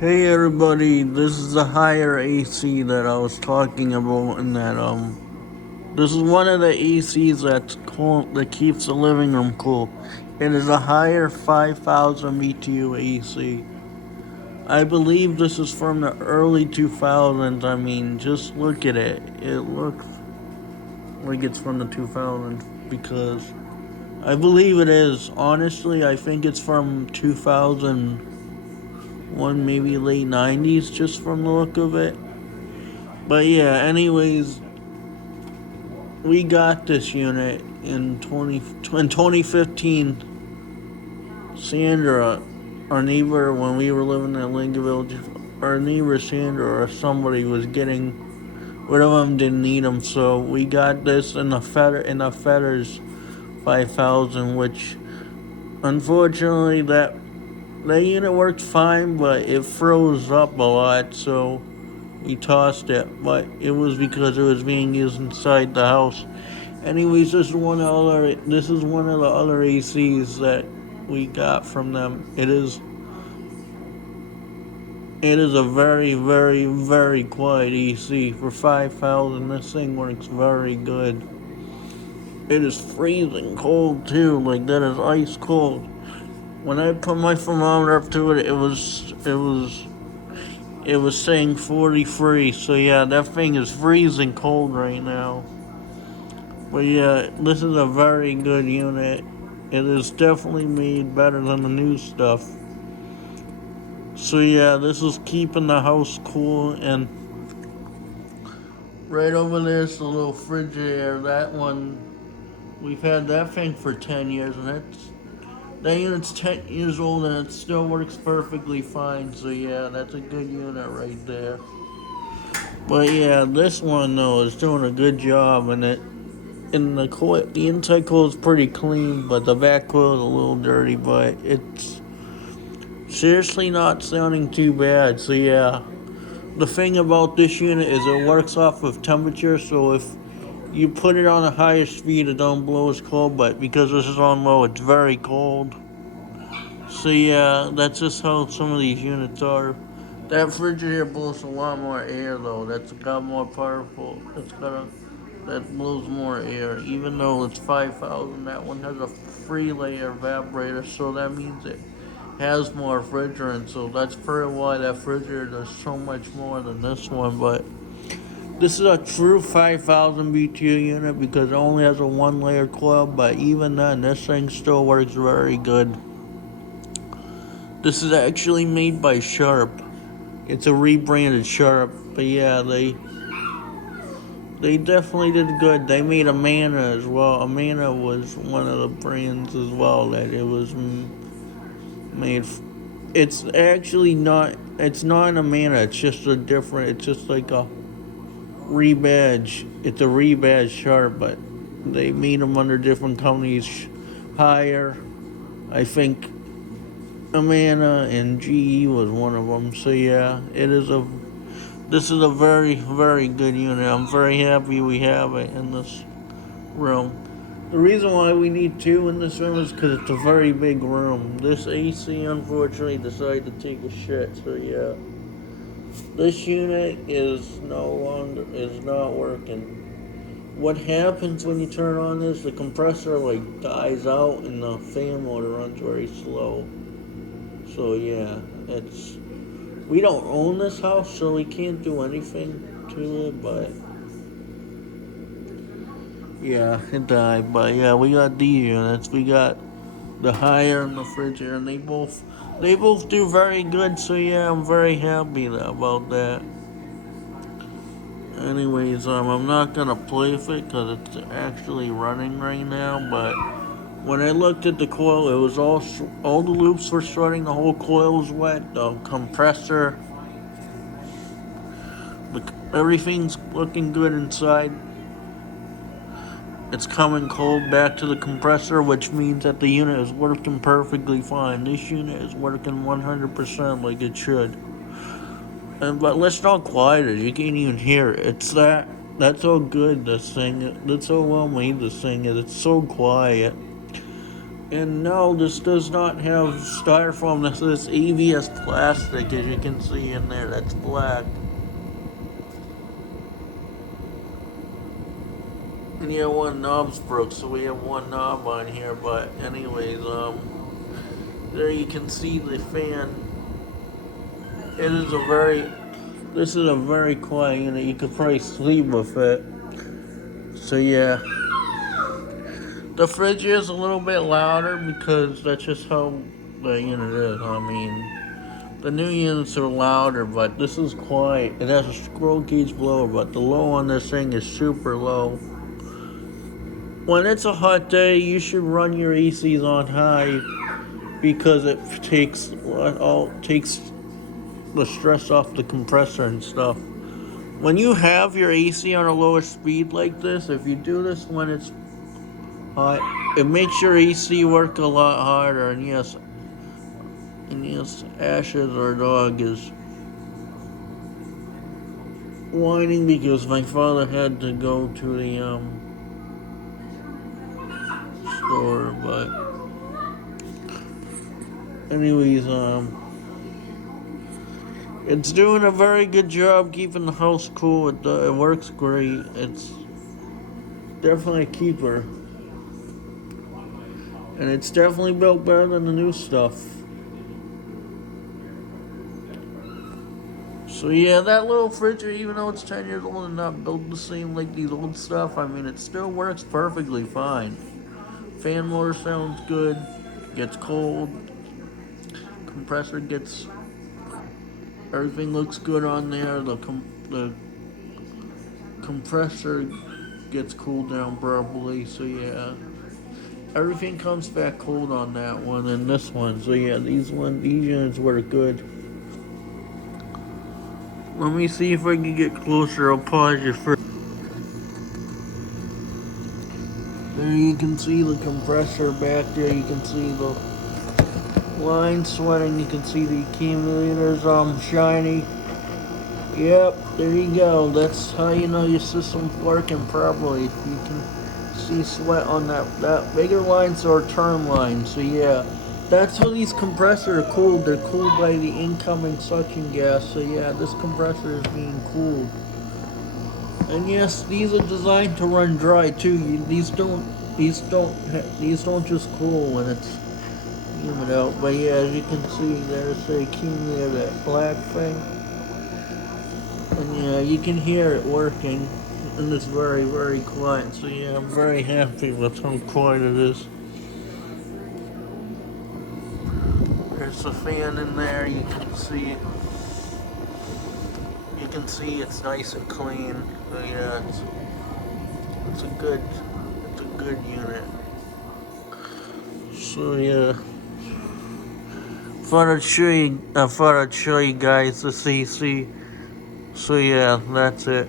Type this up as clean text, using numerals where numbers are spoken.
Hey everybody, this is the higher AC that I was talking about, and this is one of the ACs that's cool that keeps the living room cool. It is a higher 5,000 BTU AC. I believe this is from the early 2000s. I mean, just look at it. It looks like it's from the 2000s because I believe it is. Honestly, I think it's from 2001, maybe late 90s, just from the look of it. But yeah, anyways, we got this unit in 2015. Sandra, our neighbor, when we were living in Lincoln Village, our neighbor Sandra or somebody was getting rid of them, didn't need them, so we got this in the Fetters 5000, which unfortunately that unit worked fine, but it froze up a lot, so we tossed it. But it was because it was being used inside the house. Anyways, this is one of the other ACs that we got from them. It is a very, very, very quiet AC for 5,000. This thing works very good. It is freezing cold too, like that is ice cold. When I put my thermometer up to it, it was saying 43. So yeah, that thing is freezing cold right now. But yeah, this is a very good unit. It is definitely made better than the new stuff. So yeah, this is keeping the house cool. And right over there's the little refrigerator. That one, we've had that thing for 10 years, and that unit's 10 years old and it still works perfectly fine. So yeah, that's a good unit right there. But yeah, this one though is doing a good job, and the inside coil is pretty clean, but the back coil is a little dirty. But it's seriously not sounding too bad. So yeah, the thing about this unit is it works off of temperature. So if you put it on a higher speed, it don't blow as cold. But because this is on low, it's very cold. So yeah, that's just how some of these units are. That refrigerator blows a lot more air though. That's got more powerful. That blows more air. Even though it's 5,000, that one has a free layer evaporator, so that means it has more refrigerant. So that's probably why that refrigerator does so much more than this one. But this is a true 5,000 BTU unit because it only has a one layer coil. But even then, this thing still works very good. This is actually made by Sharp. It's a rebranded Sharp, but yeah, they definitely did good. They made a Mana as well. A Mana was one of the brands as well that it was made. It's actually not. It's not a Mana. It's just a different. It's just like a rebadge. It's a rebadge Sharp, but they made them under different companies. Higher, I think. Amana and GE was one of them. So yeah, this is a very, very good unit. I'm very happy we have it in this room. The reason why we need two in this room is because it's a very big room. This AC unfortunately decided to take a shit. So yeah, this unit is not working. What happens when you turn on this? The compressor like dies out and the fan motor runs very slow. So yeah, it's we don't own this house, so we can't do anything to it. But yeah, it died. But yeah, we got these units. We got the higher and the fridger, and they both do very good. So yeah, I'm very happy about that. Anyways, I'm not gonna play with it because it's actually running right now. But when I looked at the coil, it was all the loops were shorting. The whole coil was wet. The compressor, everything's looking good inside. It's coming cold back to the compressor, which means that the unit is working perfectly fine. This unit is working 100% like it should. But let's not quiet it. You can't even hear it. That's how good this thing is. That's how well made this thing is. It's so quiet. And no, this does not have styrofoam. This is ABS plastic, as you can see in there. That's black. And yeah, one knob's broke, so we have one knob on here. But anyways, there you can see the fan. It is a very, this is a very quiet unit. You could probably sleep with it. So yeah, the fridge is a little bit louder because that's just how the unit is. I mean, the new units are louder, but this is quiet. It has a scroll gauge blower, but the low on this thing is super low. When it's a hot day, you should run your ACs on high because it takes the stress off the compressor and stuff. When you have your AC on a lower speed like this, if you do this when it's hot, it makes your AC work a lot harder. And yes, Ashes, our dog, is whining because my father had to go to the store. But anyways, it's doing a very good job keeping the house cool. It works great. It's definitely a keeper. And it's definitely built better than the new stuff. So yeah, that little fridge, even though it's 10 years old and not built the same like these old stuff, I mean, it still works perfectly fine. Fan motor sounds good, gets cold, compressor gets, everything looks good on there. The compressor gets cooled down properly, so yeah. Everything comes back cold on that one and this one, so yeah, these units work good. Let me see if I can get closer. I'll pause you first. There you can see the compressor back there. You can see the line sweating. You can see the accumulators shiny. Yep, there you go. That's how you know your system's working properly. You can see sweat on that bigger lines or turn line. So yeah, that's how these compressors are cooled. They're cooled by the incoming suction gas. So yeah, this compressor is being cooled. And yes, these are designed to run dry too. These don't just cool when it's humid out. But yeah, as you can see, there's the accumulator, that black thing. And yeah, you can hear it working, and it's very, very quiet. So yeah, I'm very happy with how quiet it is. There's a fan in there. You can see. You can see it's nice and clean. So yeah, it's a good, it's a good unit. So yeah, thought I'd show you guys the CC. So yeah, that's it.